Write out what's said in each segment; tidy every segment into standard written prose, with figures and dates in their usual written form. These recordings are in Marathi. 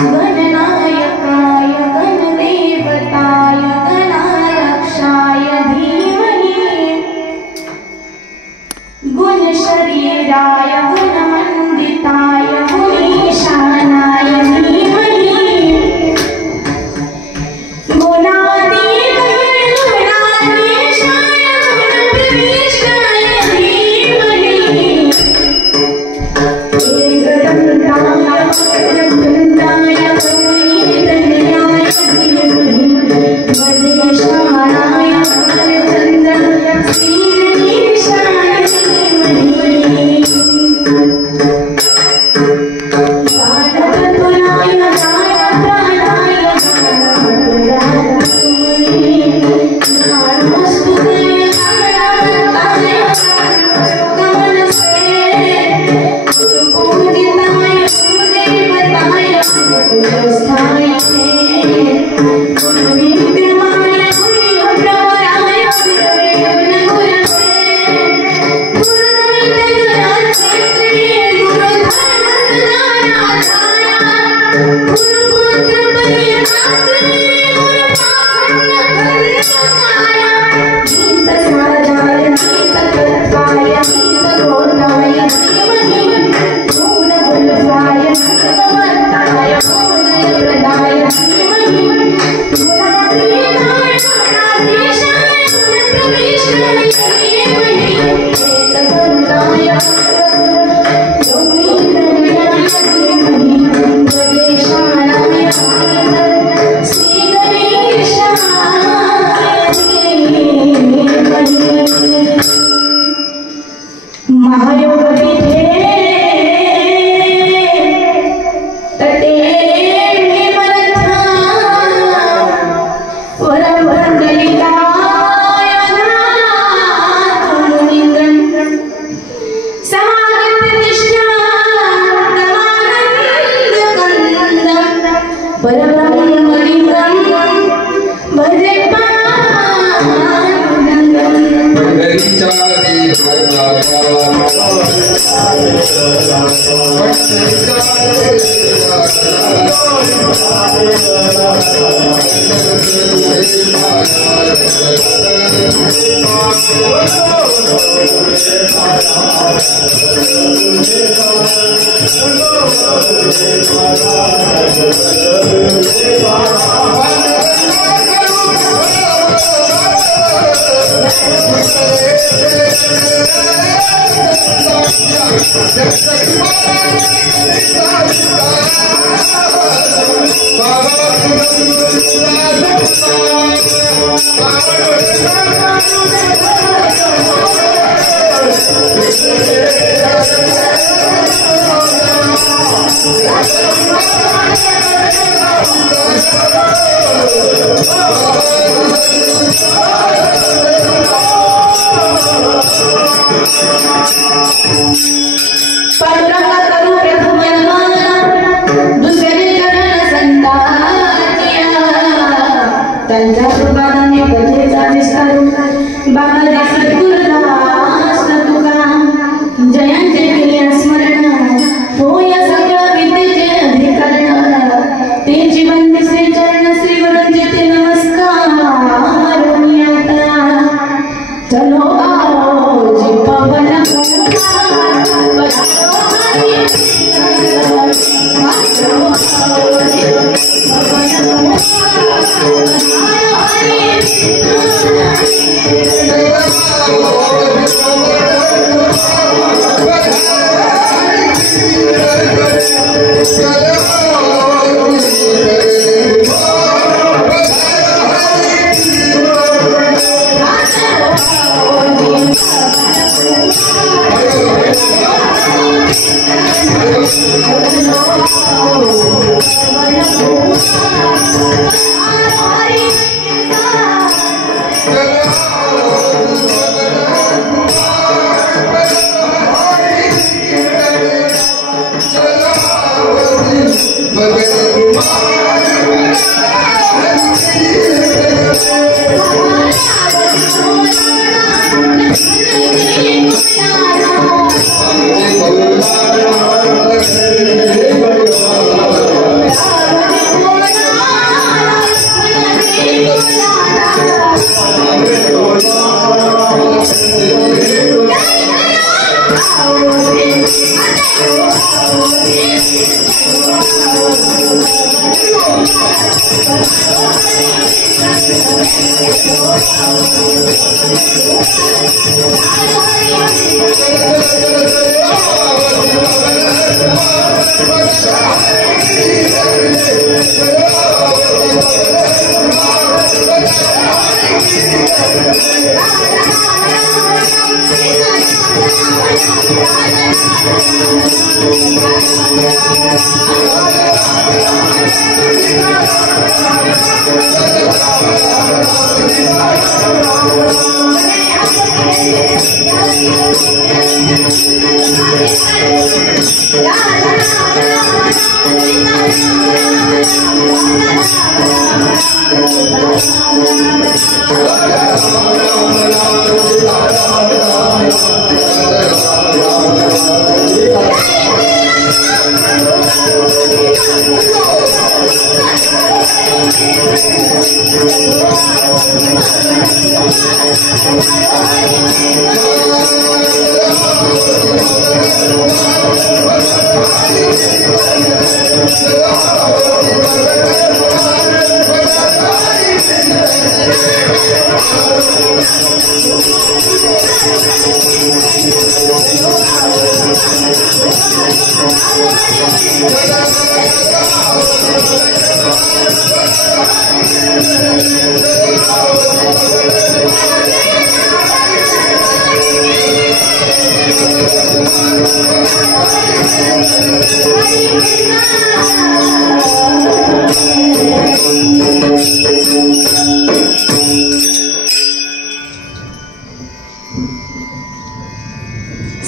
गणनायकाय गणदेवताय गणाध्यक्षाय धीमहि गुणशरीराय गुणमण्डिताय गुणीशानाय धीमहि गुणातीताय गुणाधीशाय गुणप्रविष्टाय धीमहि एकदन्ताय वक्रतुण्डाय गणेशानाय वक्रचन्द्राय श्रीगणेशाय धीमहि गाणपतुलाय गाणप्राणाय गाणमस्तुते गाणवन्ताय गाणस्तुतमनसे गुरुपूजिताय गुरुदेवताय गुरुस्थाय गुरुविक्रमाय गुरुप्रवराय गुरुविघ्नगुरवे गुरुदैत्यगणाक्षेत्रे गुरुधर्मसदानाथाय गुरुपुत्रपरिपात्रे गुरुपाखण्डखण्डकाय गीतसाराय गीतकल्पाय गीतगोत्राय धीमहि गुणगुल्फाय गुणवन्ताय गुणप्रदाय धीमहि गुणातीताय गुणाधीशाय गुणप्रविष्टाय धीमहि एकदन्ताय योगीन्द्रयाय धीमहि गणेशानाय श्रीगणेशाय धीमहि महायोगपीठे तटे हेमरथा वरमण्डलिकाय नाथमुनीन्द्रं समागत्य तिष्ठान्तमानन्दकन्दं परब्रह्मलिङ्गं भजे पांडुरंगा करू प्रथम दुसरे चरण संतांच्या त्यांच्या कृपाने कथेचा विस्तार बाबा सद्गुरुदास तुका जयांचे केले स्मरण होय सगळं विद्येचे अधिकरण तेची बंदिसे चरण श्रीवरांचे ते नमस्कार मी आता चलो आओ जी पवन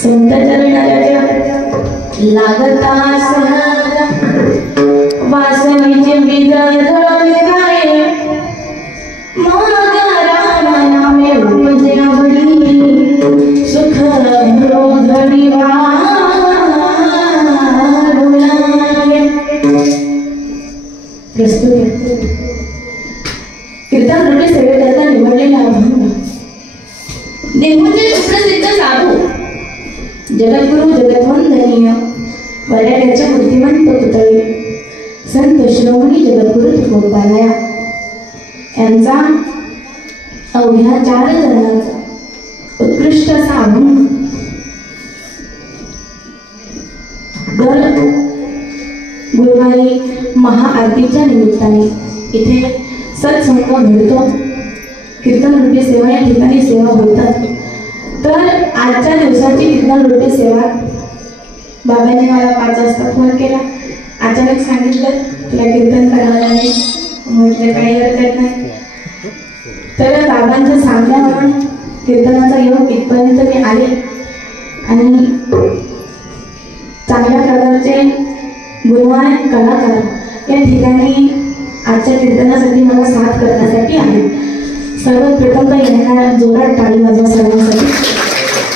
संत चरणाच्या लागता सहज वासनेचे बीज धरले जाय मग राम नामे उपजे आवडी सुख घडी वाढुलाय। प्रस्तुत कीर्तन रूपी सेवेकरता निवडलेला अभंग देहूचे सुप्रसिद्ध साधू जगद्गुरु जगद्वंदनीय वऱ्याड्याच्या मूर्तिमंत पुतळे संत श्रोमणी जगद्गुरु तुकोबाराया यांचा अवघ्या 4 चरणांचा उत्कृष्ट असा अभंग दर गुरुवारी महाआरतीच्या निमित्ताने इथे सत्संग घडतो। कीर्तन रूपी सेवा या ठिकाणी सेवा होतात। तर आजच्या दिवसाची कीर्तन रूपी सेवा बाबांनी मला 5 वाजता फोन केला, अचानक सांगितलं तुला कीर्तन करावं लागेल, म्हटलं काही हरकत नाही। तर बाबांच्या सांगण्यावरून कीर्तनाचा योग इथपर्यंत मी आले आणि चांगल्या प्रकारचे गुणवान कलाकार या ठिकाणी आजच्या कीर्तनासाठी मला साथ करण्यासाठी आले। सर्वप्रथम तर यांना जोरात टाळी वाजवा सर्वांसाठी।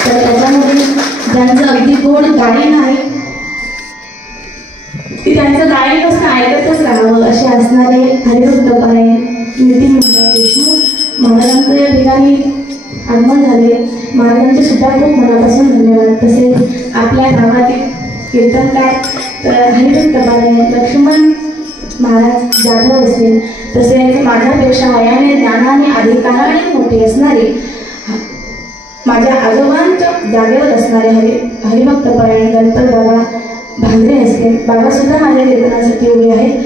तर त्याच्यामध्ये ज्यांचं अगदी गोड गायन आहे की त्यांचं गायन कसं ऐकतच राहावं असे असणारे हरिभक्त पारायण नितीन देशमुख महाराजांचं या ठिकाणी आगमन झाले। महाराजांचे सुद्धा खूप मनापासून धन्यवाद। तसेच आपल्या गावातील कीर्तनकार हरिभक्त पारायण लक्ष्मण महाराज जाधव असतील, तसेच माझ्यापेक्षा वयाने ज्ञानाने अधिकाराने मोठे असणारे माझ्या आजोबांच्या जागेवर असणारे हरिभक्त पारायण गणपत बाबा भांगरे असतील, बाबा सुद्धा माझ्या कीर्तनासाठी उभे आहेत,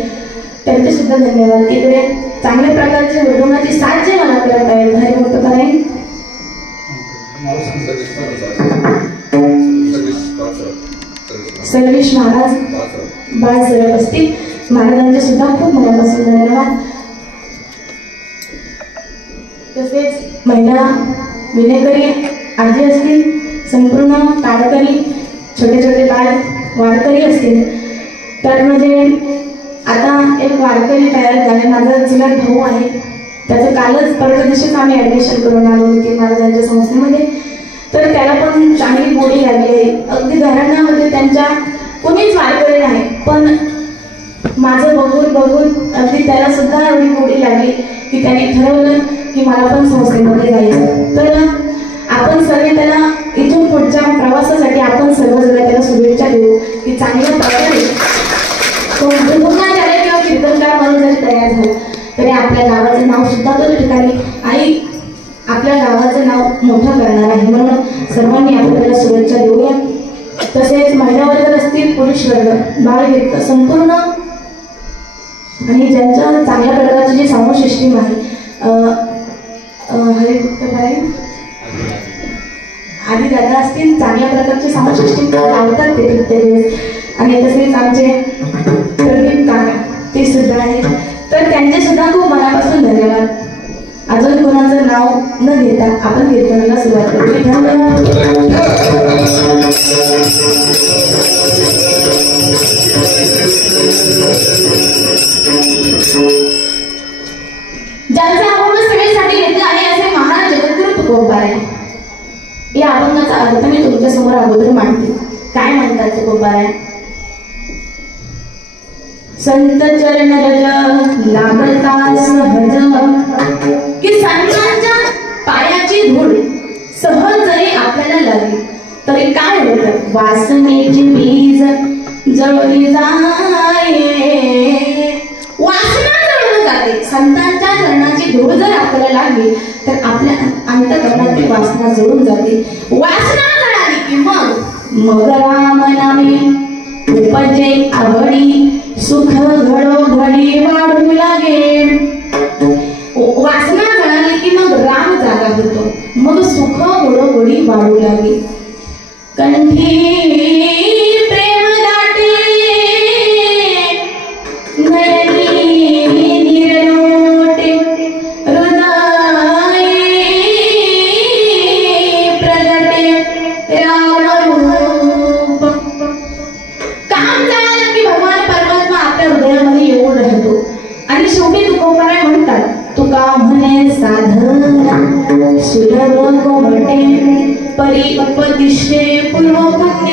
त्यांचे सुद्धा धन्यवाद। इकडे चांगल्या प्रकारचे मृदुंगाची साथ जे मला करत आहेत हरिभक्त पारायण सर्वेश महाराज बाळ सरळ असतील, महाराजांचे सुद्धा खूप मनापासून धन्यवाद। तसेच महिला विनेकरी आजी असतील, संपूर्ण ताडकरी छोटे छोटे बाळ वारकरी असतील। त्यामध्ये आता एक वारकरी तयार झाले, माझा चुलत भाऊ आहे, त्याचं कालच परवा दिवशीच आम्ही ॲडमिशन करून आलो नितीन महाराजांच्या संस्थेमध्ये। तर त्याला पण चांगली गोडी लागली आहे। अगदी घराण्यामध्ये त्यांच्या कोणीच वारकरी नाही, पण माझं बघून बघून अगदी त्याला सुद्धा एवढी गोडी लागली की त्याने ठरवलं की मला पण संस्थेमध्ये जायचं। तर आपण सर्व त्याला इथून पुढच्या प्रवासासाठी आपण सर्वजण त्याला शुभेच्छा देऊ की चांगल्या प्रकारे आपल्या गावाचं नाव सुद्धा तो ठिकाणी आई आपल्या गावाचं नाव मोठं करणार आहे. म्हणून सर्वांनी आपल्याला शुभेच्छा देऊया. तसेच महिला वर्ग असतील, पुरुष वर्ग, बालगीत संपूर्ण आणि ज्यांच्या चांगल्या प्रकारची जी साऊंड सिस्टीम आहे आधी दादा असतील, चांगल्या प्रकारची साऊंड सिस्टीम लावतात ते प्रत्येक वेळेस. आणि तसेच आमचे प्रदीप काका ते सुद्धा आहेत. तर त्यांचे सुद्धा खूप मनापासून धन्यवाद. अजून कोणाचं नाव न घेता आपण कीर्तनाला सुरुवात करूया. धन्यवाद. ज्यांचा अभंग सेवेसाठी घेतला आहे असे महाराज जगद्गुरु तुकोबाराय. या अभंगाचा अर्थ मी तुमच्या समोर अगोदर मांडते. काय म्हणतात तुकोबाराय? संत चरण रज लागता सहज, की संतांच्या पायाची धूळ सहज जरी आपल्याला लागली तरी काय होतं? वासनेची बीज जळली जाये. वासना जळून जाते. संतांच्या चरणाची धूळ जर आपल्याला लागली तर आपल्या अंतःकरणात ती वासना जळून जाते. वासना जळाली की मग राम नामे उपजे आवडी, सुख घडोघडी वाढू लागे. वासना जळाली की मग राम जागा होतो, मग सुख घडोघडी वाढू लागे. कंठी प्रेम दाटे, नयनी निर्लोटे, हृदये प्रगटे रामरूप. काम झालं की भगवान परमात्मा आपल्या हृदयामध्ये येऊन राहतो. आणि शेवटी तुकोबाराय म्हणतात, तुका म्हणे साधना सुलभ कोमटे, परी उपदिष्टे पूर्व पुण्य.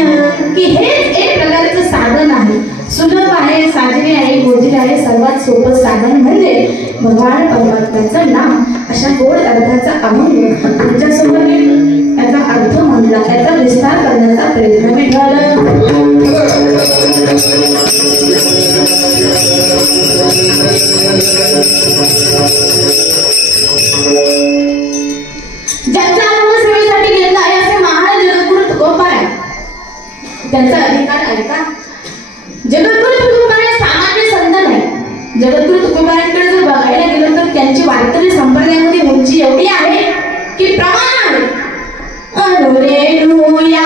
की हेच एक प्रकारचं साधन आहे. सुलभ आहे, साजरे आहे, गोजिर आहे. सर्वात सोपं साधन म्हणजे भगवान परमात्म्याचं नाम. अशा गोड अर्थाचा अभंग तुमच्यासमोर याचा अर्थ म्हणला, त्याचा विस्तार करण्याचा प्रयत्न मी केला. ज्यांचा अनुभव सेवेसाठी घेतला आहे असे महाराज जगद्गुरु तुकोबाराय. त्यांचा अधिकार ऐका. जगद्गुरु तुकोबाराय सामान्य संत नाही. जगद्गुरु तुकोबारायांकडे जर बघायला गेलं तर त्यांची वारकरी संप्रदायामध्ये उंची एवढी आहे की प्रमाण आहे. अनुरेणुया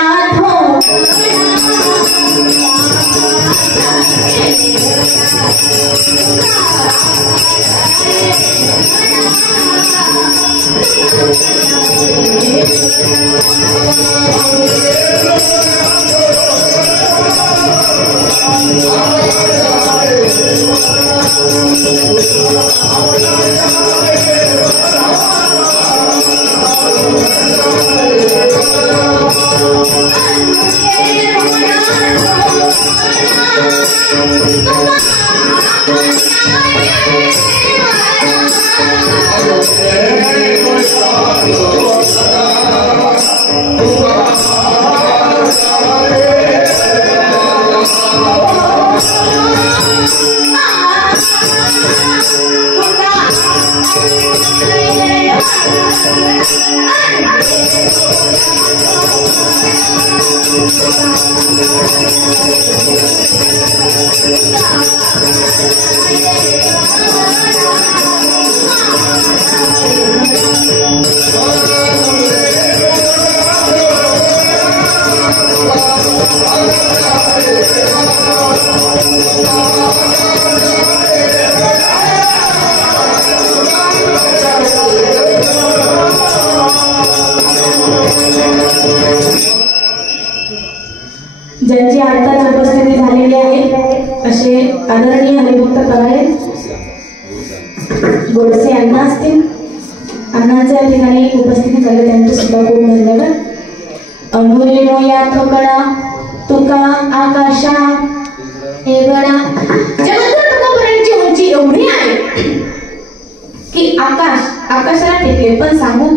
ज्यांची आताच उपस्थिती झालेली आहे असे आदरणीय हरिभक्त कराळे गोडसे अण्णा असतील. अण्णांच्या ठिकाणी उपस्थिती झाले त्यांचे सुद्धा खूप धन्यवाद. अनुरेणो या थोकडा तुका आकाशा एवढा. जगद्गुरु तुकोबारायांची उंची एवढी आहे की आकाशाला टेकले. पण सांगू,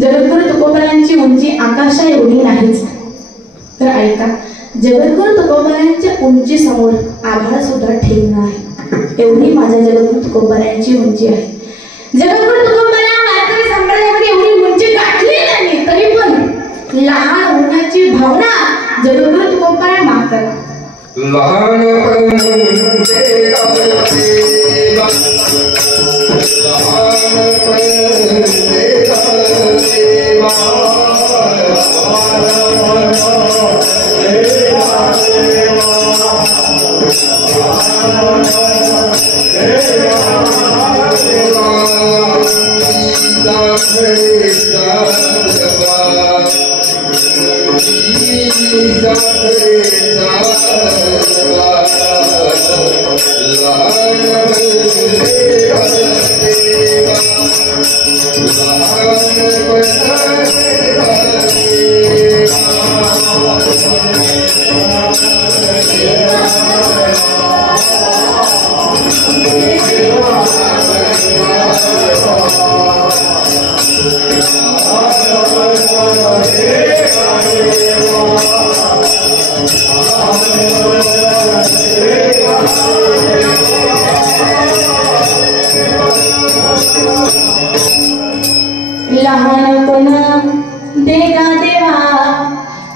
जगद्गुरु तुकोबारायांची उंची आकाशा एवढी नाहीच. तर ऐका, जगद्गुरु तुकोबारायांच्या उंची समोर आभाळ सुद्धा ठेवणं आहे. एवढी माझ्या जगद्गुरु तुकोबारायांची उंची आहे. जगद्गुरु तुकोबांना वारकरी संप्रदायामध्ये एवढी उंची गाठली नाही, तरी पण लहान होण्याची भावना जगद्गुरु तुकोबांना मागतात.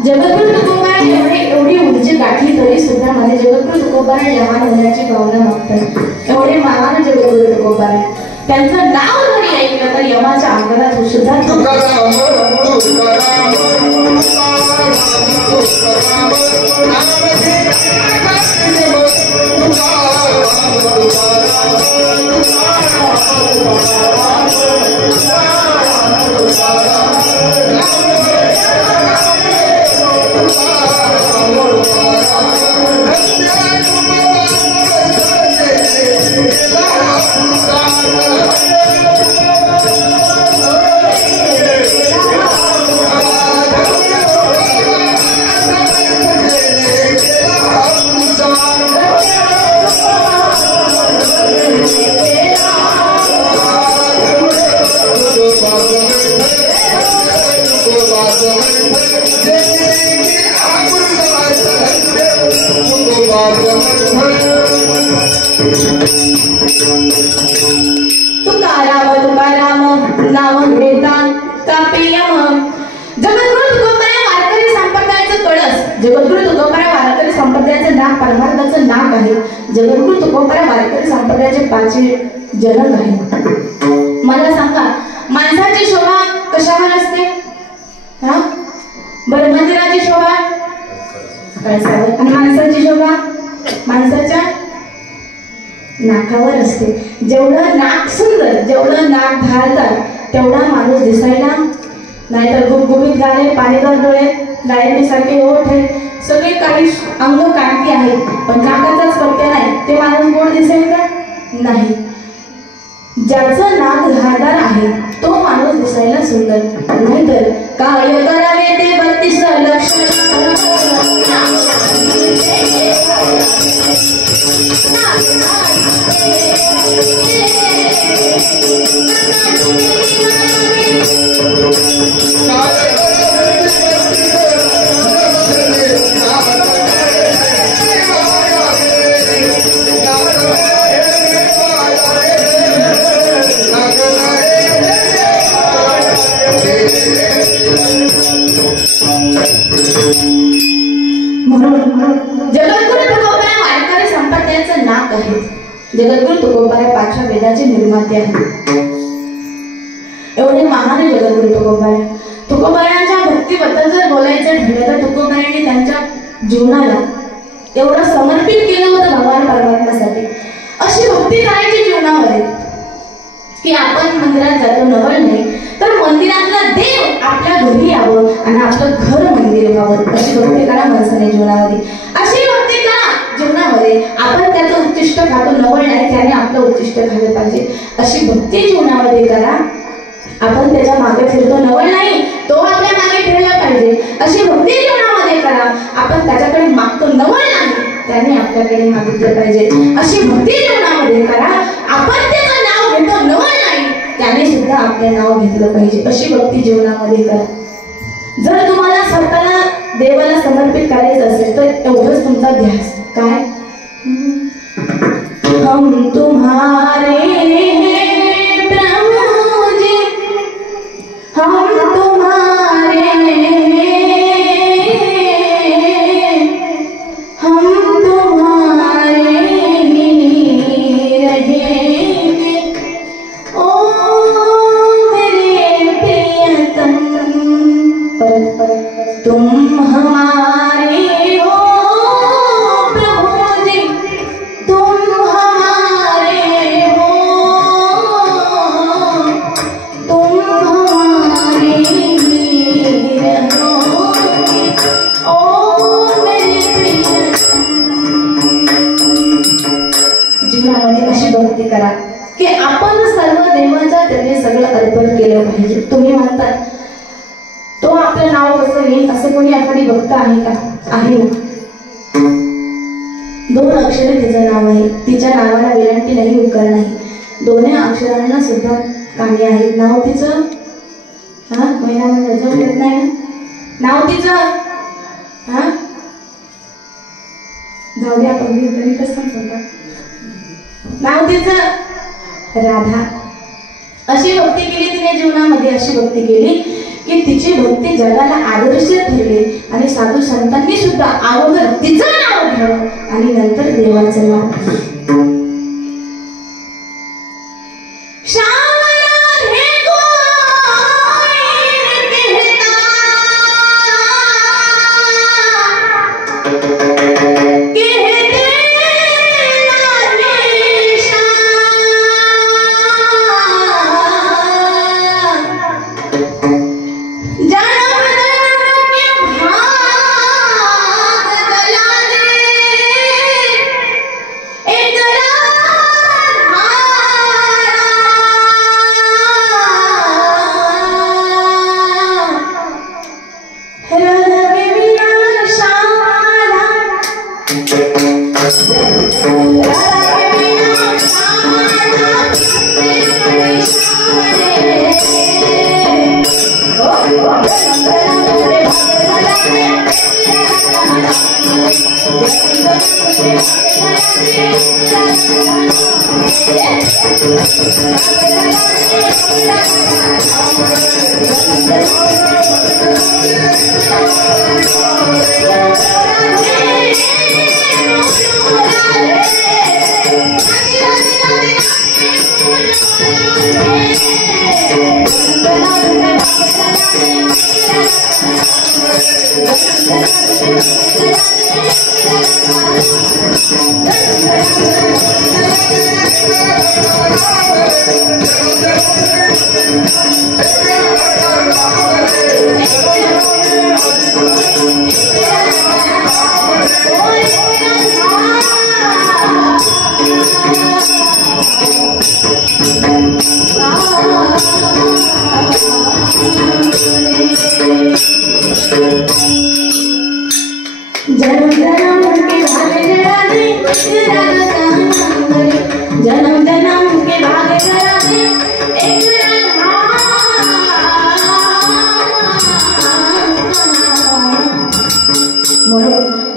जगद्गुरु तुकोबांना एवढी उंची गाठली तरी सुद्धा माझे जगद्गुरु तुकोबांना लहान होण्याची भावना मागतात. एवढे महान जगद्गुरु तुकोबांना त्यांचं नाव जरी ऐकलं तर यमाच्या अंगात सुद्धा जगद्गुरु तुकोबांना वारकरी संप्रदायाचं नाक परमार्थाचं नाक आहे. जगद्गुरु तुकोबांना वारकरी संप्रदायाचे 5 जनक आहेत. मला सांगा, माणसाची शोभा कशावर असते? हा बरं, मंदिराची शोभा कळसावर, आणि माणसाची शोभा माणसाच्या नाकावर असते. जेवढं नाक सुंदर, जेवढं नाक धारदार, तेवढा माणूस दिसायला, नाहीतर गुबगुबीत गाले, पाणीदार डोळे, डाळिंबी सारखे ओठ आहे, सगळे काही अंग काटकी आहेत, पण नाकाचाच पत्त्या नाही, ते माणूस गोड दिसेल का? नाही. ज्याचं नाक धारदार आहे तो माणूस दिसायला सुंदर. नाहीतर काय करावे ते 32 लक्षण जगद्गुरु तुकोबांना वारकरी संप्रदायाचं नाक आहे. जगद्गुरु तुकोबांना 5 वेदाचे निर्माते आहेत. एवढे महान जगद्गुरु तुकोबांना. तुकोबांच्या भक्तीबद्दल जर बोलायचं ठरलं तर तुकोबांनी त्यांच्या जीवनाला एवढं समर्पित केलं होतं भगवान परमात्म्यासाठी. अशी भक्ती करायची जीवनामध्ये की आपण मंदिरात जातो नवल नाही, तर मंदिरातला देव आपल्या घरी यावं आणि आपलं घर मंदिर व्हावं. अशी भक्ती करा माणसाने जीवनामध्ये. अशी भक्ती करा जीवनामध्ये. आपण त्याचं उच्चिष्ट खातो, नवल नाही, त्याने आपलं उच्चिष्ट खाल्लं पाहिजे. अशी भक्ती जीवनामध्ये करा. आपण त्याच्या मागे फिरतो, नवल नाही, तो आपल्या मागे फिरला पाहिजे. अशी भक्ती जीवनामध्ये करा. आपण त्याच्याकडे मागतो, नवल नाही, त्याने आपल्याकडे मागितलं पाहिजे. अशी भक्ती जीवनामध्ये करा. आपण त्याचं नाव घेतो, नवल नाही, त्याने सुद्धा आपले नाव घेतलं पाहिजे. अशी भक्ती जीवनामध्ये करा. जर तुम्हाला स्वतःला देवाला समर्पित करायचं असेल तर एवढंच तुमचा ध्यास काय, हम तुम्हारे प्रभु हमारे हो प्रभु जी, तुम हमारे हो, तुम हमारे रहोगे ओ मेरे प्रियतम। जीवनामध्ये अशी भक्ती करा की आपण सर्व देवाच्या त्याने सगळं अर्पण केलं पाहिजे। तुम्ही म्हणतात तो आपलं नाव कसं येईल असं कोणी एखादी भक्त आहे का? आहे ना। 2 अक्षरे तिचं नाव आहे, तिच्या नावाला विरंटी नाही, उकार नाही, 2 अक्षरांना सुद्धा कामे आहेत। नाव तिचं महिना अजून येत नाही ना, नाव तिचं जाऊ द्या आपण तरी कसं नाव तिचं राधा। अशी भक्ती केली तिने जीवनामध्ये, अशी भक्ती केली की तिची भक्ती जगाला आदर्श ठरली आणि साधू संतांनी सुद्धा अगोदर तिचं नाव घ्यावं आणि नंतर देवाचं नाव।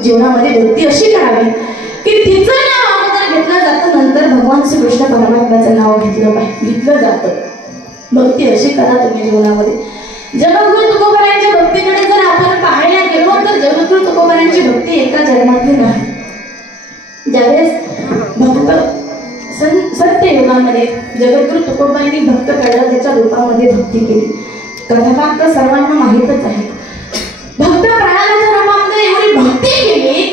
जीवनामध्ये भक्ती अशी करावी की तिचं नाव अगोदर घेतलं जातं, नंतर भगवान श्री कृष्ण परमात्म्याचं नाव घेतलं जातं। भक्ती अशी करा तुम्ही जीवनामध्ये। जगद्गुरु तुकोबारायांच्या भक्तीकडे जर आपण पाहायला गेलो तर जगद्गुरु तुकोबारायांची भक्ती एका जन्मातली नाही। ज्यावेळेस भक्त सत्य युगामध्ये जगद्गुरु तुकोबारायांनी भक्त प्रल्हादाच्या रूपामध्ये भक्ती केली। कथावाक्य सर्वांना माहीतच आहे। भक्त प्रल्हादाच्या रूपामध्ये एवढी भक्ती केली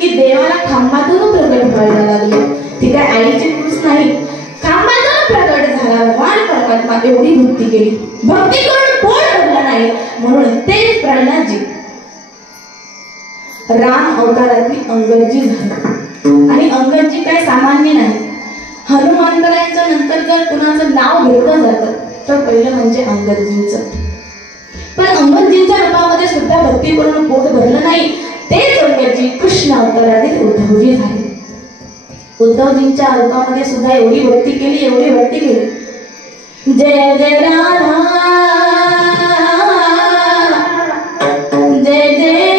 की देवाला खांबातून प्रकट व्हायला लागले। ती काय आईची कृस नाही, खांबातून प्रकट झाला भगवान परमात्मा। एवढी भक्ती केली, भक्ती करून पोट भरलं नाही म्हणून तेच प्रल्हादजी राम अवतारातली अंगदजी झाले। आणि अंगदजी काय सामान्य नाही। हनुमंतरायांच्या नंतर जर कुणाचं नाव घेतलं जातं तर पहिलं म्हणजे अंगदजींचं। पण अंगदजींच्या रूपामध्ये सुद्धा भक्ती करून पोट भरलं नाही। तेच अंगदजी कृष्ण अवतारातील उद्धवजी झाले। उद्धवजींच्या रूपामध्ये सुद्धा एवढी भक्ती केली, एवढी भक्ती केली। जय जय राधा, जय जय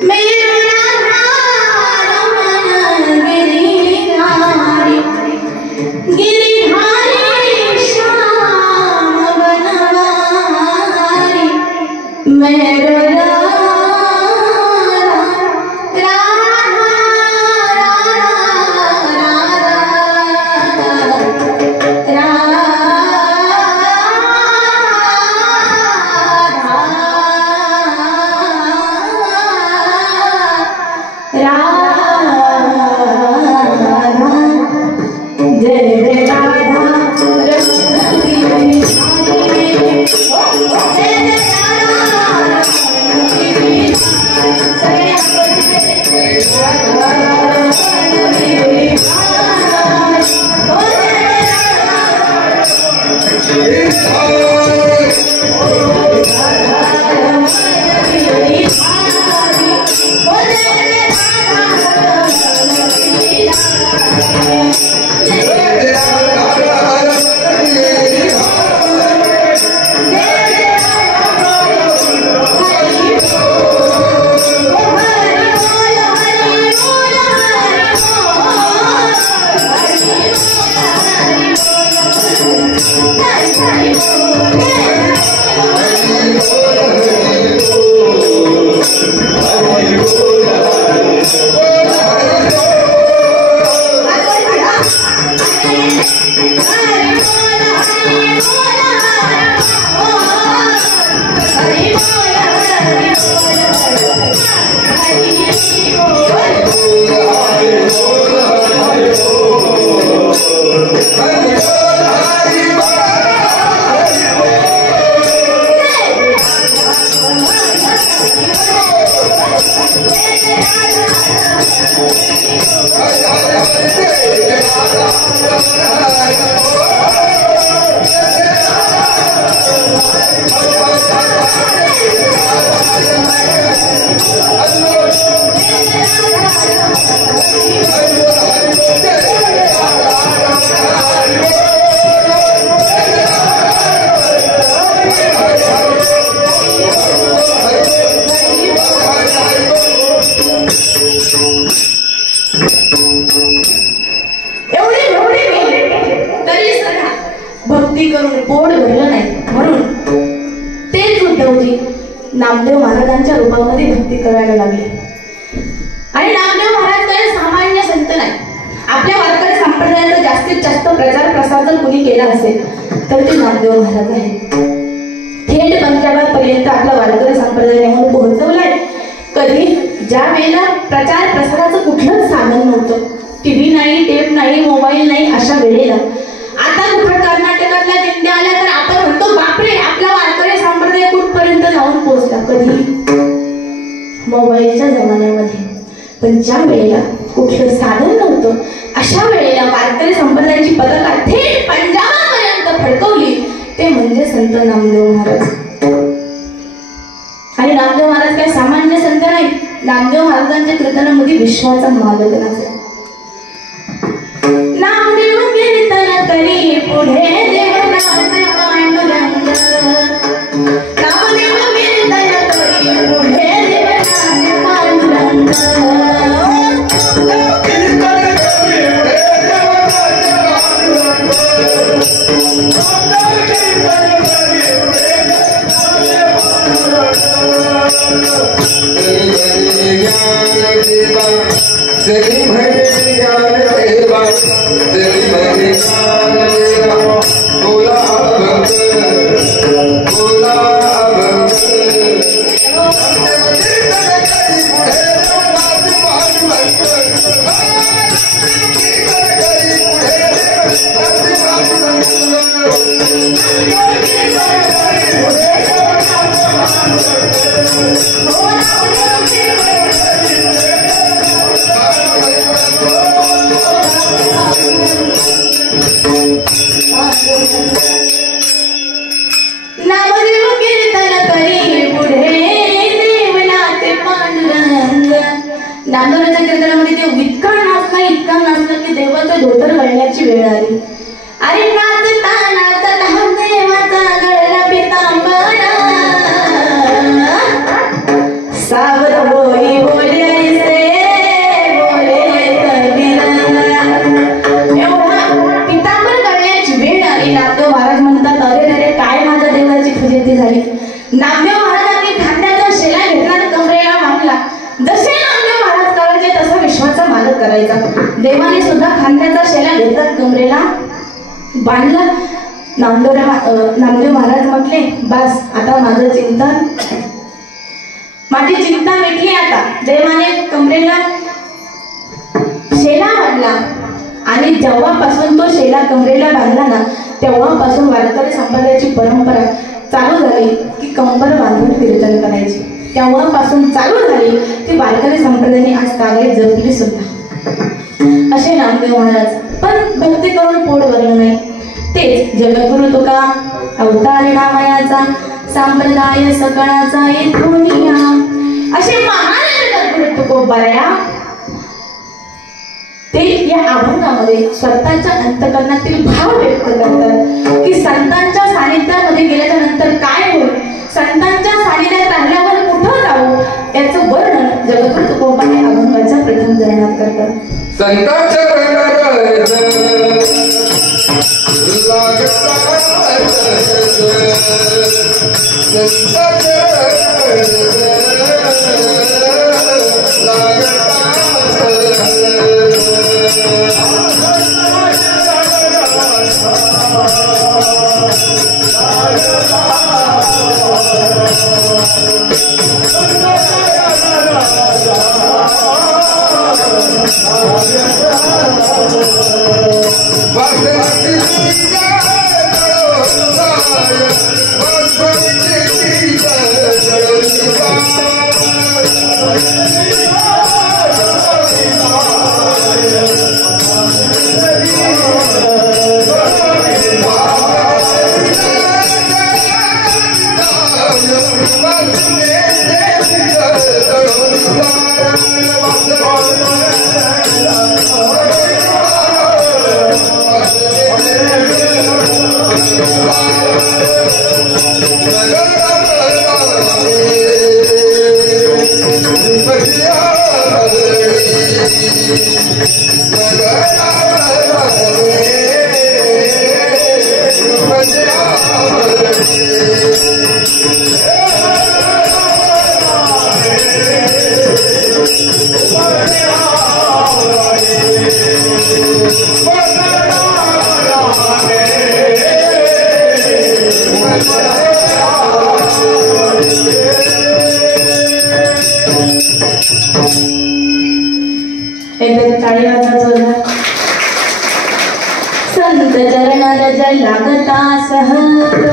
मेरे भक्ती करून पोट भरलं नाही म्हणून तेच उद्धवजी नामदेव महाराजांच्या रूपामध्ये भक्ती करायला लागले. आणि नामदेव महाराज काही सामान्य संत नाही. आपल्या वारकरी संप्रदायाचा जास्तीत जास्त प्रचार प्रसार जर कुणी केला असेल तर ते नामदेव महाराज आहेत. थेट पंजाबापर्यंत आपला वारकरी संप्रदाय नेऊन पोहोचवलाय. कधी ज्या वेळेला प्रचार प्रसाराचं कुठलंच साधन नव्हतं, टीव्ही नाही, टेप नाही, मोबाईल नाही, अशा वेळेला आता कुठं कर्नाटकातल्या दिंड्या आल्या तर आपण म्हणतो बापरे आपला वारकरी संप्रदाय कुठपर्यंत जाऊन पोहोचला. कधी मोबाईलच्या जमान्यामध्ये. पण ज्या वेळेला कुठलं साधन नव्हतं अशा वेळेला वारकरी संप्रदायाची पताका थेट पंजाबापर्यंत फडकवली ते म्हणजे संत नामदेव महाराज. आणि नामदेव महाराज काही सामान्य संत नाही. नामदेव महाराजांच्या कीर्तनामध्ये विश्वाचा मालक नाचला. नामदेव कीर्तन करी पुढे देवनाथ पांडुरंग, नामदेव कीर्तन करी पुढे देवनाथ पांडुरंग. जरी भरे ज्ञान देवा, जरी भरे ज्ञान देवा, बोला भक्त, बोला भक्त. नामदेव कीर्तन करी पुढे देवनाथ पांडुरंग. नामदेवाच्या कीर्तनामध्ये देव इतका नाचला की देवाचं धोतर घालण्याची वेळ आली. अरे नाचता नाचता देवाचा गळला पितांबरा, सावध होई बोले ऐसे बोले कबीरा. एवढा पितांबर घालण्याची वेळ आली. नामदेव महाराज म्हणतात अरे अरे काय माझ्या देवाची फजिती झाली. नामदेव महाराजांनी खांद्याचा शेला घेतला कमरेला बांधला. जसे नामदेव महाराज करायचे तसा विश्वाचा मालक करायचा. देवाने सुद्धा खांद्याचा शेला घेतला कमरेला बांधला. नामदेव महाराज म्हटले बस आता माझं चिंतन, माझी चिंता मिटली. आता देवाने कमरेला शेला बांधला आणि जेव्हापासून तो शेला कमरेला बांधला ना तेव्हापासून वारकरी संप्रदायाची परंपरा चालू झाली की कंबर बांधून कीर्तन करायची. तेव्हापासून चालू झाली ती वारकरी संप्रदायाने आज तागे जपली सुद्धा असे नामदेव महाराज. पण भक्ती करून पोट भरलं नाही. तेच जगद्गुरु तुका अवतार नामयाचा संप्रदाय सकळाचा येथुनिया. असे महान जगद्गुरु तुकोबाराया ते या अभंगामध्ये स्वतःच्या अंतकरणातील भाव व्यक्त करतात की संतांच्या सानिध्यामध्ये गेल्याच्या नंतर काय होईल, संतांच्या सानिध्यात राहिल्यावर कुठं जाऊ, याचं वर्णन जगद्गुरु तुकोबाने अभंगाच्या प्रथम चरणात करतात. संतांच्या संत चरणार जय लागता सहज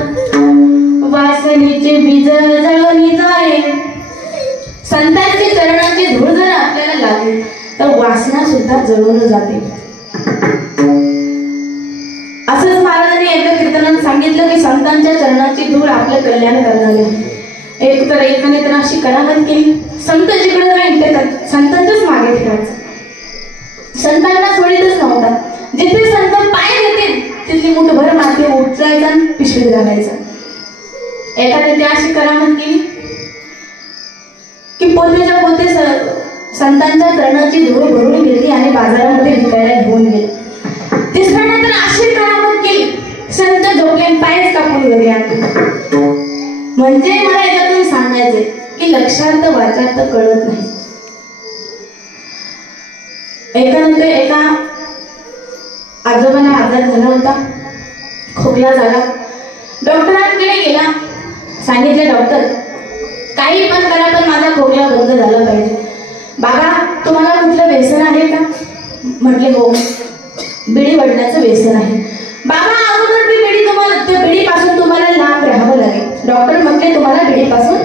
वासनेचे बीज जळून जाय. संतांच्या चरणाची धूळ जर आपल्याला लागली तर वासना सुद्धा जळून जाते. असंच महाराजांनी एका कीर्तनात सांगितलं की संतांच्या चरणाची धूळ आपलं कल्याण करणार आहे. एक तर एकाने तर अशी करामत केली, संत जिकडे जाईल ते संतांच्याच मागे फिरायचं, संतांना सोडीतच नव्हता. जिथे संत पाय घेतील तिथली मुठभर माती उचलायचा आणि पिशवीत घालायचा. एकाने ती अशी करामत केली की पोतेच्या पोते संतांच्या चरणाची धूळ भरून घेतली आणि बाजारामध्ये विकायला घेऊन गेले. तिसऱ्याने तर अशी करामत केली, संत झोपले पायच कापून घरी आणले. म्हणजे मला याच्यातून सांगायचे की लक्षार्थ वाचार्थ कळत नाही. एकानंतर एका आजोबांना आजार झाला होता, खोकला झाला. डॉक्टरांकडे गेला, सांगितले डॉक्टर काही पण करा पण माझा खोकला बंद झाला पाहिजे. बाबा तुम्हाला कुठलं व्यसन आहे का? म्हटले हो, बिडी वडण्याचं व्यसन आहे. बाबा अगोदर ती बिडी तुम्हाला, त्या बिडीपासून तुम्हाला लांब राहावं लागेल. डॉक्टर म्हटले तुम्हाला बिडीपासून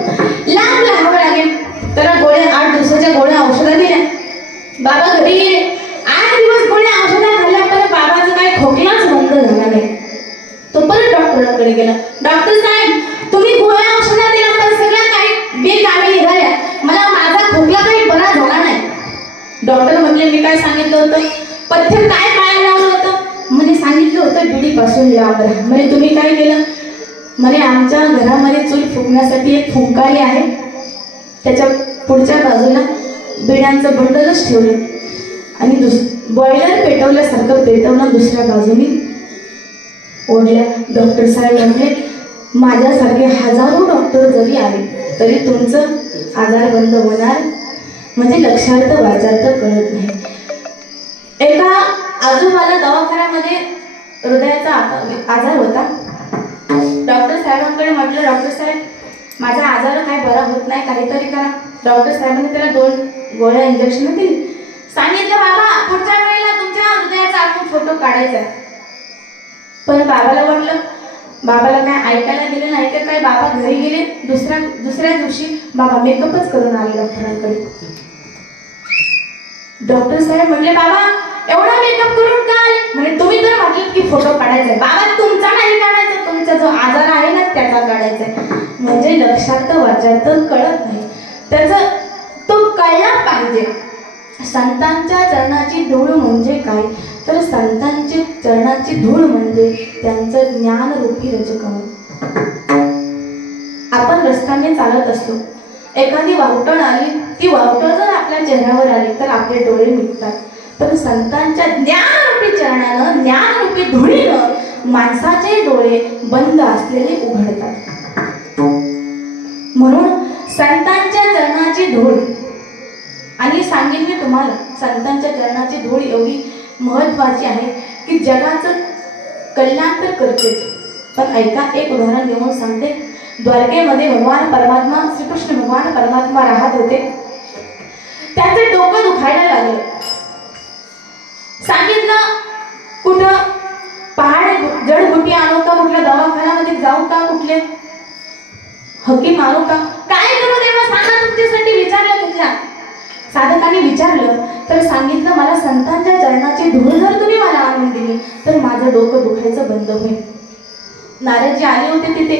लांब राहावं लागेल. त्याला गोळ्या 8 दिवसाच्या गोळ्या औषधा दिल्या. बाबा घरी गेले. 8 दिवस गोळ्या औषधा खाल्ल्या तर बाबाचं काय खोकलाच बंद झाला नाही. तो परत डॉक्टरांकडे गेला. डॉक्टर साहेब तुम्ही गोळ्या औषधा दिल्या पण सगळ्या काही बेकामी निघाल्या, मला माझा खोकला काही बरा झाला नाही. डॉक्टर म्हटले मी काय सांगितलं होतं, पथ्य काय पाळायला लावलं होतं? म्हणे सांगितलं होतं बिडीपासून लांब राहा. म्हणजे तुम्ही काय केलं? म्हणे आमच्या घरामध्ये चूल फुकण्यासाठी एक फुंकारी आहे, त्याच्या पुढच्या बाजूला बिड्यांचं बंडलच ठेवलं आणि बॉयलर पेटवल्यासारखं पेटवलं दुसऱ्या बाजूनी ओढल्या. डॉक्टर साहेब म्हटले माझ्यासारखे हजारो डॉक्टर जरी आले तरी तुमचं आजार बंद होणार. म्हणजे लक्षार्थ वाचार्थ कळत नाही. एका आजोबाला दवाखान्यामध्ये हृदयाचा आजार होता. डॉक्टर साहेबांकडे म्हटलं डॉक्टर साहेब माझा आजार काय बरा होत नाही, काहीतरी करा. डॉक्टर साहेबांनी त्याला 2 गोळ्या इंजेक्शन दिली. सांगितलं बाबा पुढच्या वेळेला तुमच्या हृदयाचा आपण फोटो काढायचा आहे. पण बाबाला वाटलं, बाबाला काय ऐकायला दिलं नाही का काय. बाबा घरी गेले. दुसऱ्या दिवशी बाबा मेकअपच करून आले डॉक्टरांकडे. डॉक्टर साहेब म्हटले बाबा एवढा मेकअप करून का आले? म्हणजे तुम्ही तर म्हटलं की फोटो काढायचा आहे. बाबा तुमचा नाही काढायचा, तुमचा जो आजार आहे ना त्याचा काढायचा आहे. म्हणजे लक्षार्थ वाचार्थ कळत नाही. त्याचा तो कळला पाहिजे. संतांच्या चरणाची धूळ म्हणजे काय, तर संतांची चरणाची धूळ म्हणजे त्यांचं ज्ञानरूपी रजकमल. आपण रस्त्याने चालत असतो, एखादी वावटळ आली, ती वावटळ जर आपल्या चेहऱ्यावर आली तर आपले डोळे मिटतात. पण संतांच्या ज्ञानरूपी चरणानं, ज्ञानरूपी धुळीनं माणसाचे डोळे बंद असलेले उघडतात. म्हणून संतांच्या चरणाची धूळ, आणि सांगेन मी तुम्हाला, संतांच्या चरणाची धूळ एवढी महत्वाची आहे की जगाचं कल्याण तर करतेच. पण ऐका, एक उदाहरण देऊन सांगते. द्वारकेमध्ये भगवान परमात्मा, श्रीकृष्ण भगवान परमात्मा राहत होते. त्यांचं डोकं दुखायला लागलं. सांगितलं, कुठं पहाड जडबुटी आणू का, कुठल्या दवाखान्यामध्ये जाऊ का, कुठले हकीम आणू का, काय करू देवा सांगा तुमच्यासाठी. विचारलं तिथल्या साधकांनी विचारलं तर सांगितलं, मला संतांच्या चरणाची धूळ जर तुम्ही मला आणून दिली तर माझं डोकं दुखायचं बंद होईल. नारदजी आले होते तिथे.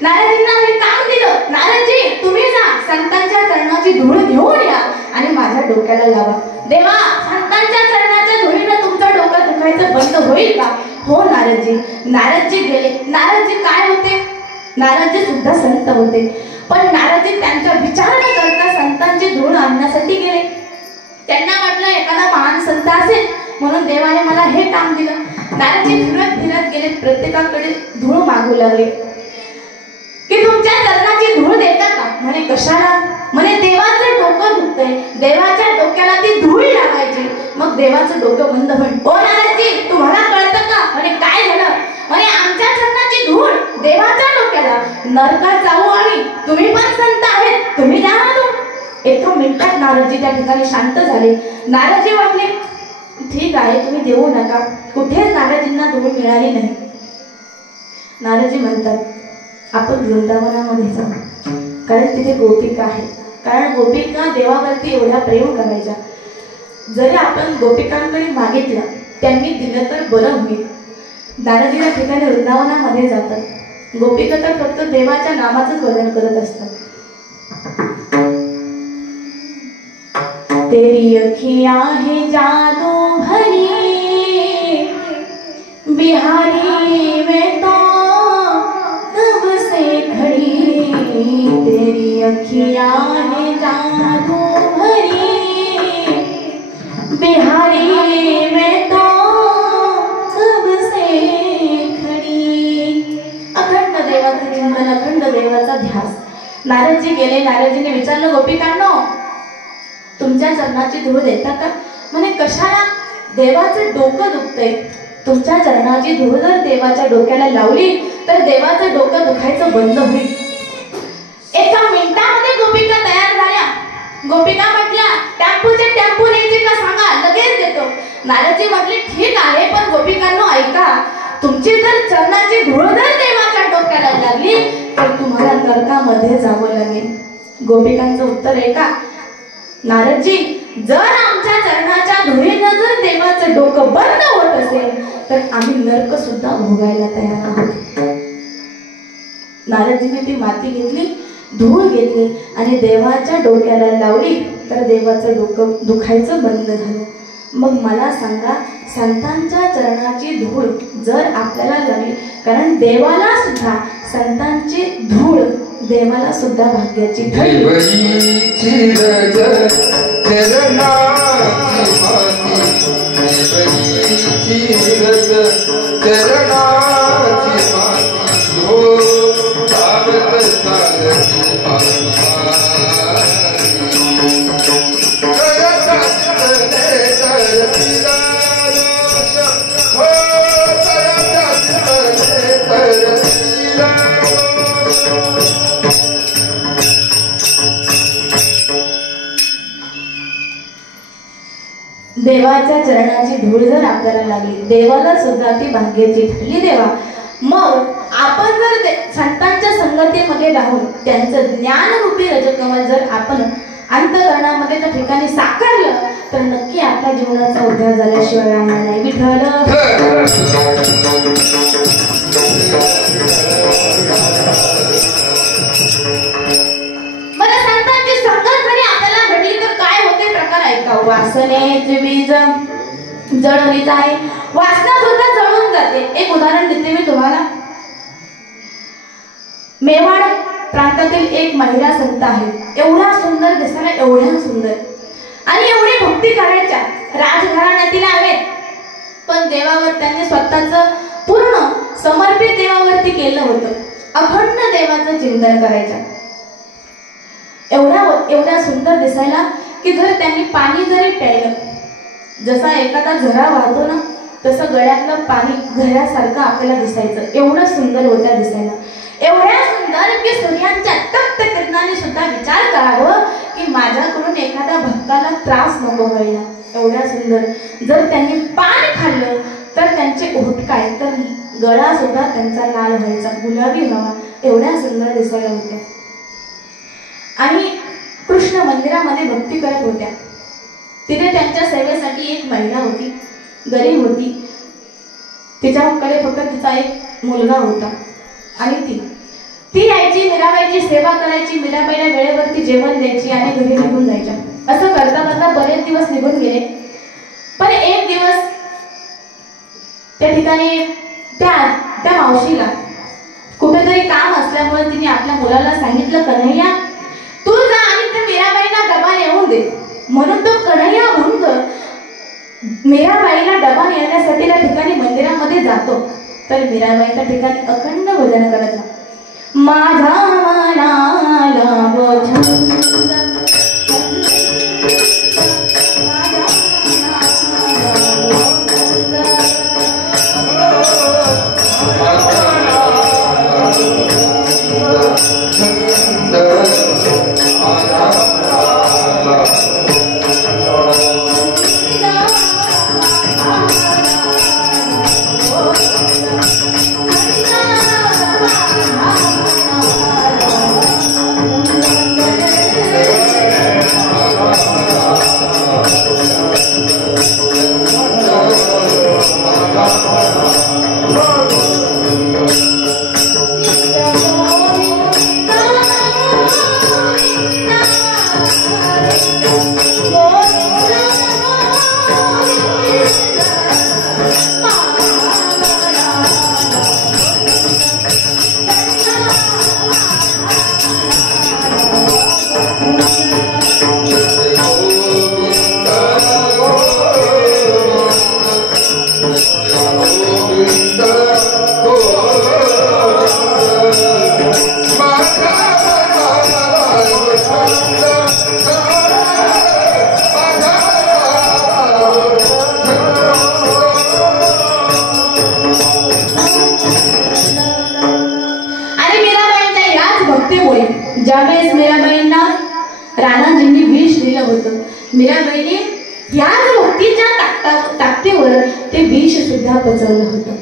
नारदजींना हे काम दिलं, नारदजी तुम्ही जा संतांच्या चरणाची धूळ घेऊन या आणि माझ्या डोक्याला लावा. देवा, संतांच्या चरणाच्या धुळीनं तुमचं डोकं दुखायचं बंद होईल का? हो नारदजी. नारदजी गेले. नारदजी काय होते? नारदजी सुद्धा संत होते. पण नारदजी त्यांचा विचार न करता संतांची धूळ आणण्यासाठी गेले. त्यांना वाटलं एखादा महान संत असेल म्हणून देवाने मला हे काम दिलं. नारदजी फिरत फिरत गेले, प्रत्येकाकडे धूळ मागू लागले की तुमच्या चरणाची धूळ देता का? म्हणे कशाला? म्हणे देवाचं डोकं दुखतंय, देवाच्या डोक्याला ती धूळ लावायची, मग देवाचं डोकं बंद होईल. ओ नारदजी, तुम्हाला कळतं का? म्हणे काय झालं? म्हणे आमच्या चरणाची धूळ देवाच्या डोक्याला, नरकात जाऊ आम्ही, तुम्ही पण संत आहेत, तुम्ही द्या ना धूळ. एका मिनिटात नारदजी त्या ठिकाणी शांत झाले. नारदजी म्हटले, ठीक आहे, तुम्ही देऊ नका. कुठेच नारदजींना धूळ मिळाली नाही. नारदजी म्हणतात, आपण वृंदावनामध्ये जाऊ, कारण तिथे गोपिका आहे. कारण गोपिका देवावरती एवढा प्रेम करायच्या. जरी आपण गोपिकांकडे मागितलं, त्यांनी दिलं तर बरं होईल. नारदजी या ठिकाणी वृंदावनामध्ये जातात. गोपिका तर फक्त देवाच्या नामाचंच भजन करत असतात. तेरी अखियां है जादू भरी, बिहारी में तो कब से खड़ी, तेरी अखियां है जादू भरी, बिहारी में तो कब से खड़ी. अखंड देवाचं चिंतन, अखंड देवाचा ध्यास. नारदजी गेले. नारदजीने विचारलं, गोपिकांनो तुमच्या चरणाची धूळ देता का? म्हणे कशाला? देवाचं डोकं दुखतंय, तुमच्या चरणाची धूळ जर देवाच्या डोक्याला लावली तर देवाचं डोकं दुखायचं बंद होईल. एका मिनिटामध्ये गोपिका तयार झाल्या. गोपिका म्हटल्या, टेम्पूचे टेम्पू न्यायचे का सांगा, लगेच देतो. नारदजी म्हटले, ठीक आहे, पण गोपिकांनो ऐका, तुमची जर चरणाची धूळ जर देवाच्या डोक्याला लागली तर तुम्हाला नरकामध्ये जावं लागेल. गोपिकांचं उत्तर ऐका, नारदजी, जर आमच्या चरणाच्या धुळीनं जर देवाचं डोकं बंद होत असेल तर आम्ही नरक सुद्धा भोगायला तयार आहोत. नारदजीने ती माती घेतली, धूळ घेतली आणि देवाच्या डोक्याला लावली तर देवाचं डोकं दुखायचं बंद झालं. मग मला सांगा, संतांच्या चरणाची धूळ जर आपल्याला लागली, कारण देवाला सुद्धा संतांची धूळ देवाला सुद्धा भाग्याची ठरली. देवाच्या चरणाची धूळ जर आपल्याला लागली, देवाला सुद्धा ती भाग्याची ठरली. देवा, मग आपण जर संतांच्या संगतीमध्ये राहून त्यांचं ज्ञानरूपी रजकमल जर आपण अंतःकरणामध्ये त्या ठिकाणी साकारलं तर नक्की आपल्या जीवनाचा उद्धार झाल्याशिवाय राहणार नाही. विठ्ठल संतांची संगत जरी आपल्याला घडली तर काय होते प्रकार ऐकावा. वासनेचे बीज जळवलीच आहे, वासना सुद्धा जळून जाते. एक उदाहरण देते मी तुम्हाला. मेवाड प्रांतातील एक महिला संत आहे. एवढा सुंदर दिसायला, एवढ्या सुंदर आणि एवढी भक्ती करायच्या, राजघराण्यातील आहेत, पण देवावर त्यांनी स्वतःच पूर्ण समर्पित देवावरती केलं होतं. अखंड देवाचं चिंतन करायच्या. एवढ्या सुंदर दिसायला की जर त्यांनी पाणी जरी प्यायलं, जसा एखादा झरा वाहतो ना, तसं गळ्यातलं पाणी झऱ्यासारखं आपल्याला दिसायचं. एवढं सुंदर होत्या दिसायला, एवढ्या सुंदर की सूर्यांच्या तप्त किरणाने सुद्धा विचार करावं की माझ्याकडून एखाद्या भक्ताला त्रास नको व्हायला. एवढ्या सुंदर. जर त्यांनी पान खाल्लं तर त्यांचे ओठ काय, तर गळा सुद्धा त्यांचा लाल व्हायचा, गुलाबी व्हावा. एवढ्या सुंदर दिसायला होत्या. आणि कृष्ण मंदिरामध्ये भक्ती करत होत्या. तिथे त्यांच्या सेवेसाठी एक महिला होती, गरीब होती. तिच्याकडे फक्त तिचा एक मुलगा होता आणि ती यायची, मीराबाईची सेवा करायची, मीराबाईला वेळेवरती जेवण द्यायची आणि घरी निघून जायच्या. असं करता करता बरेच दिवस निघून गेले. पण एक दिवस त्या ठिकाणी त्या मावशीला कुठेतरी काम असल्यामुळे तिने आपल्या मुलाला सांगितलं, कन्हैया तू जा आणि त्या मीराबाईला डबा नेऊन दे. म्हणून तो कन्हैया भंग मीराबाईला डबा नेण्यासाठी त्या ठिकाणी मंदिरामध्ये जातो. तर मीराबाई त्या ठिकाणी अखंड भजन करत, माझा मनाला छंद ज्यावेळेस मीराबाईंना राणाजींनी विष दिलं होतं, मीराबाईने याच भक्तीच्या ताकदीवर ते विष सुद्धा पचवलं होतं.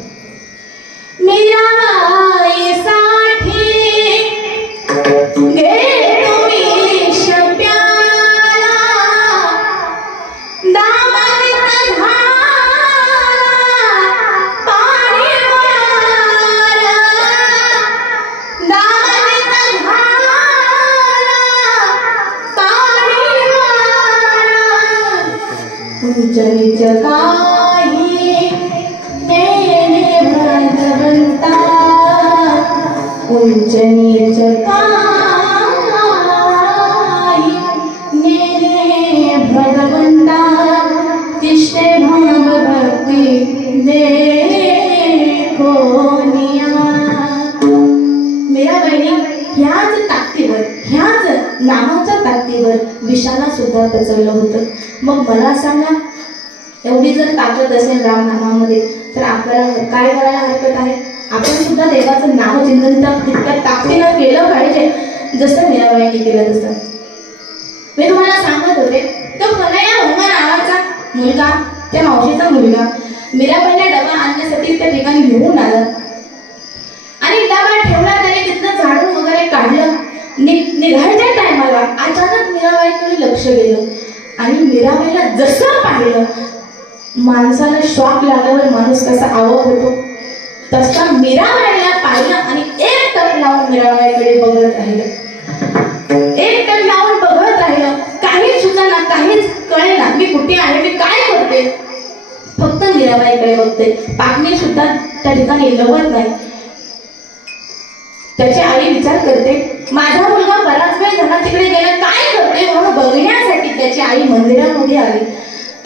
मीराबाईसाठी घेतो विष प्याला, दामाचा झाला पाणी वाला, दामाचा झाला पाणी वाला. उंच नीच काही नेने भगवंता, उंच नीच काही नेने भगवंता, तिष्ठे भाव भक्ती देखो निया. मीराबाईने ह्याच ताकदीवर, ह्याच नामाच्या ताकदीवर विषाला सुद्धा पचवलं होतं. मग मला सांगा, एवढी जर ताकद असेल रामनामामध्ये तर आपल्याला काय करायला हरकत आहे? आपण सुद्धा देवाचं नामचिंतन तितक्या ताकदीनं केलं पाहिजे, जसं मीराबाईंनी केलं तसं. मी तुम्हाला सांगत होते, तो कन्हैया भंग नावाचा मुलगा, त्या मावशीचा मुलगा मीराबाईला डबा आणण्यासाठी त्या ठिकाणी घेऊन आला आणि डबा ठेवला. त्याने तिथनं झाडून वगैरे काढलं. निघायच्या टायमाला अचानक मीराबाईकडे लक्ष गेलं आणि मीराबाईला जसं पाहिलं, माणसाला शॉक लागल्यावर माणूस कसा आवाज होतो तसा मीराबाईला पाहिलं आणि एक टक लावून मीराबाईकडे बघत राहिलं. एक टक लावून बघत राहिलं. काहीच सुचना, काहीच कळेना मी कुठे मीराबाईकडे बघते. पाखणी सुद्धा त्या ठिकाणी लवत नाही. त्याची आई विचार करते, माझा मुलगा बराच वेळ झाला तिकडे गेला, काय करते म्हणून बघण्यासाठी त्याची आई मंदिरामध्ये आली.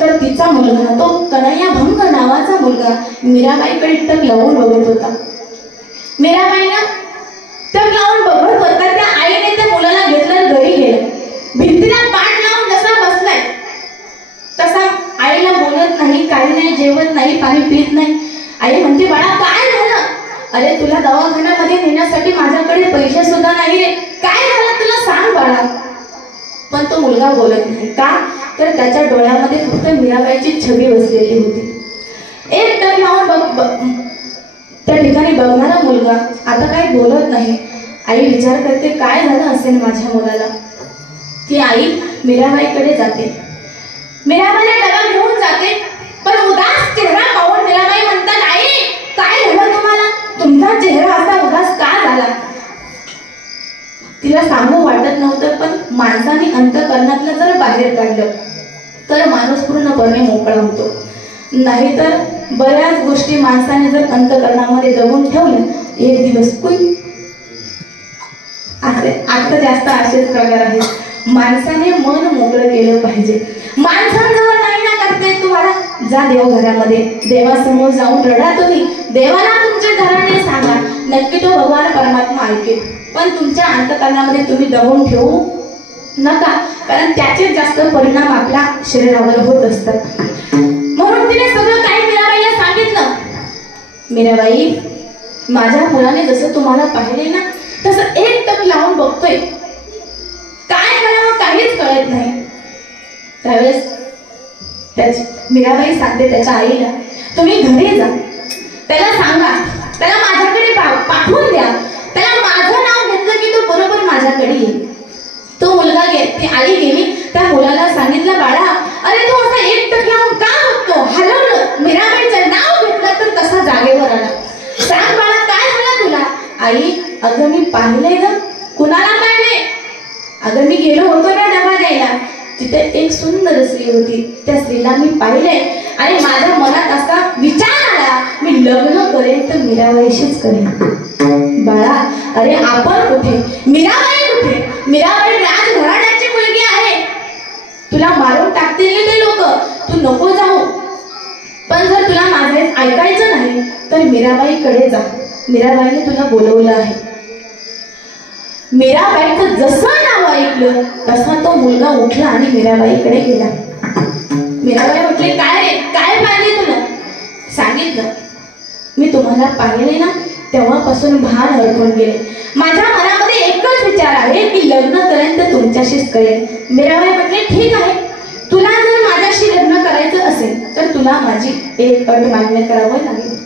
तर तिचा मुलगा, तो कन्हैया भंग नावाचा मुलगा, मीराबाईकडे टक लावून बघत होता. मीराबाईनं टक लावून बघत होता. त्या आईने त्या मुलाला घेतलं, घरी गेलं. भिंतीला पाठ लावून जसा बसलाय तसा आईला बोलत नाही, काही नाही, जेवत नाही, पाणी पित नाही. आई म्हणते, बाळा काय झालं? अरे तुला दवाखान्यामध्ये नेण्यासाठी माझ्याकडे पैसे सुद्धा नाही रे, काय झालं तुला सांग बाळा. पण तो मुलगा बोलत नाही. का? तर त्याच्या डोळ्यामध्ये फक्त मीराबाईची छबी बसलेली होती. एक टक लावून त्या ठिकाणी बघणारा मुलगा आता काही बोलत नाही. आई विचार करते, काय झालं असेल माझ्या मुलाला. ती आई मीराबाईकडे जाते. मीराबाईला डबा घेऊन जाते. पण उदास चेहरा पाहून मीराबाई म्हणतात, आई काय झालं तुम्हाला? तुमचा चेहरा असा उदास का झाला? तिला सांगू वाटत नव्हतं, पण माणसाने अंतःकरणातलं जर बाहेर काढलं तर माणूस पूर्णपणे मोकळा होतो. नाहीतर बऱ्याच गोष्टी माणसाने जर अंतःकरणामध्ये दबून ठेवल्या, एक दिवस कुई. आता जास्त असेच प्रकार आहेत. माणसाने मन मोकळं केलं पाहिजे. माणसांजवळ नाही ना करते तुम्हाला, जा देवघरामध्ये, देवासमोर जाऊन रडा तुम्ही, देवाला तुमच्या घराने सांगा, नक्की तो भगवान परमात्मा ऐकेल. पण तुमच्या अंतःकरणामध्ये तुम्ही दबून ठेवू नका, कारण त्याचे जास्त परिणाम आपल्या शरीरावर होत असतात. म्हणून तिने सगळं काही मीराबाईला सांगितलं. मीराबाई, माझ्या मुलाने जसं तुम्हाला पाहिले ना तसं एक टक लावून बघतोय, काय करावं काहीच कळत नाही. त्यावेळेस मीराबाई सांगते त्याच्या आईला, तुम्ही घरी जा, त्याला सांगा, त्याला माझ्याकडे पाठवून द्या, त्याला माझं नाव घेतलं की तो बरोबर माझ्याकडे येईल. तो मुलगा ती आई गेली, त्या मुलाला सांगितलं, बाळा अरे तू असं एक टक लावून का बघतो? हलवलं, मीराबाईचं नाव घेतलं तर कसा जागेवर आला. सांग बाळा काय झालं तुला? आई, अगं मी पाहिलंय ग. कुणाला पाहिले? अगं मी गेलो होतो ना डबा द्यायला, तिथे एक सुंदर स्त्री होती, त्या स्त्रीला मी पाहिलंय आणि माझ्या मनात असा विचार आला, मी लग्न करेन तर मीराबाईशीच करेन. बाळा, अरे आपण कुठे, मीराबाई कुठे? मीराबाई राजघराण्याची मुलगी आहे, तुला मारून टाकतील ते लोक, तू नको जाऊ. पण जर तुला माझे ऐकायचं नाही तर मीराबाईकडे जा, मीराबाईने तुला बोलवलं आहे. मीराबाईचं जसं नाव ऐकलं तसा तो मुलगा उठला आणि मीराबाईकडे गेला. मीराबाई म्हटले, काय रे, काय पाहिजे तुला? सांगितलं, मी तुम्हाला पाहिले ना तेव्हापासून भान हरपून गेले. माझ्या मनामध्ये एकच विचार आहे की लग्न करेन तर तुमच्याशीच करेन. मीराबाई म्हटले, ठीक आहे, तुला जर माझ्याशी लग्न करायचं असेल तर तुला माझी एक अट मान्य करावं लागेल.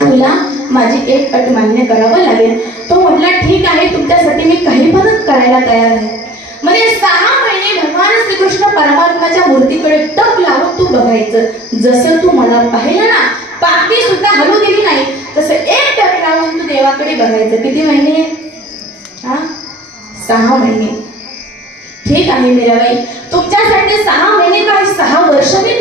तुला माझी एक अट मान्य करावं लागेल. तो म्हटला, ठीक आहे, तुमच्यासाठी मी काही पण करायला तयार आहे. म्हणजे 6 महिने भगवान श्रीकृष्ण परमात्माच्या मूर्तीकडे टक लावून तू बघायचं. जसं तू मला पाहिलं ना, पापी सुद्धा हलू दिली नाही, तसं एक टक लावून तू देवाकडे बघायचं. किती महिने? 6 महिने. ठीक आहे मीराबाई, तुमच्यासाठी 6 महिने काय 6 वर्ष मी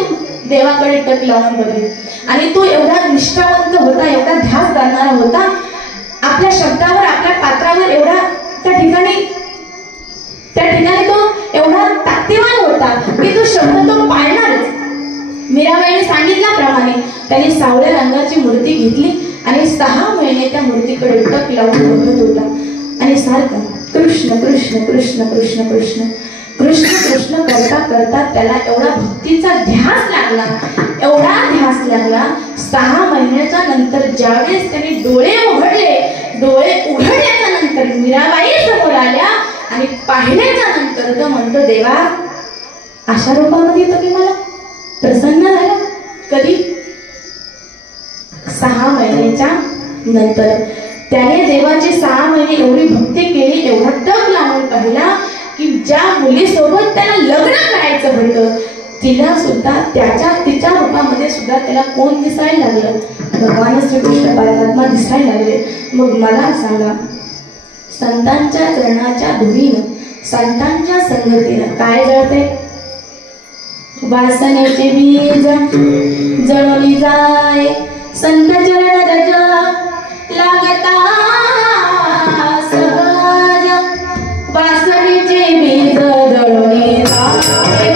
देवाकडे टक लावून बघेल. आणि तो एवढा निष्ठावंत होता, एवढा ध्यास करणारा होता, आपल्या शब्दावर, आपल्या पात्रावर एवढा त्या ठिकाणी तो एवढा ताकदीवान होता की तो शब्द तो पाळणारच. मीराबाईने सांगितल्याप्रमाणे त्याने सावळ्या रंगाची मूर्ती घेतली आणि 6 महिने त्या मूर्तीकडे टक लावून बघत होता. आणि सारखं कृष्ण कृष्ण कृष्ण कृष्ण कृष्ण कृष्ण कृष्ण करता करता त्याला एवढा भक्तीचा ध्यास लागला, एवढा ध्यास लागला. 6 महिन्याच्या नंतर ज्यावेळेस त्याने डोळे उघडले, डोळे उघडल्याच्या नंतर मीराबाई समोर आल्या आणि पाहिल्याच्या नंतर तो म्हणतो, देवा अशा रूपामध्ये तुम्ही मला प्रसन्न झाला. कधी? 6 महिन्याच्या नंतर. त्याने देवाची 6 महिने एवढी भक्ती केली, एवढा टक लावून पाहिला की ज्या मुलीसोबत त्याला लग्न करायचं होतं तिला सुद्धा तिच्या रूपामध्ये सुद्धा त्याला कोण दिसायला लागलं? भगवान श्रीकृष्ण परमात्मा दिसायला लागले. मग मला सांगा, संतांच्या चरणाच्या धुळीनं, संतांच्या संगतीनं काय जळते? वासनेचे बीज जळून जाय संत चरण रज लागता सहज वासनेचे बीज जळून जाय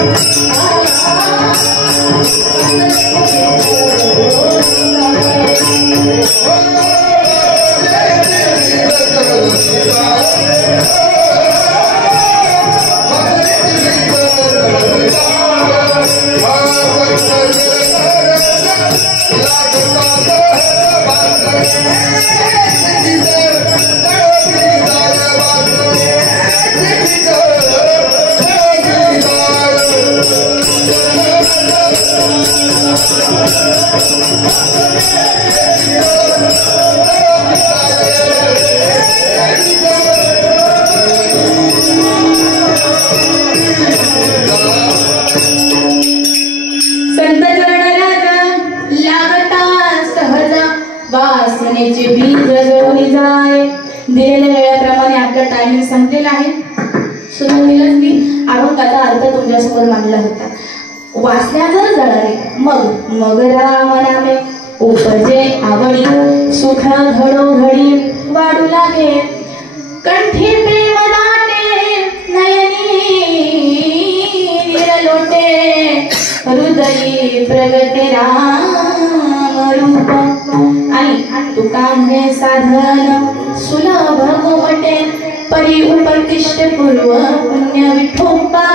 वासनेचे बीज जळून जाय. दिलेल्या वेळेप्रमाणे आपलं टायमिंग संपलेलं आहे. सुरुवातीलाच मी अभंगाचा अर्थ तुमच्यासमोर मांडला होता. वासना जर जळाले मग राम नामे उपजे आवडी सुख घडोघडी वाढू लागे कंठी प्रेम दाटे नयनी लोटे हृदयी प्रगटे राम रूप आणि तुका हे साधन सुलभ गोमटे परी उपदिष्ट पूर्व पुण्य विठोबा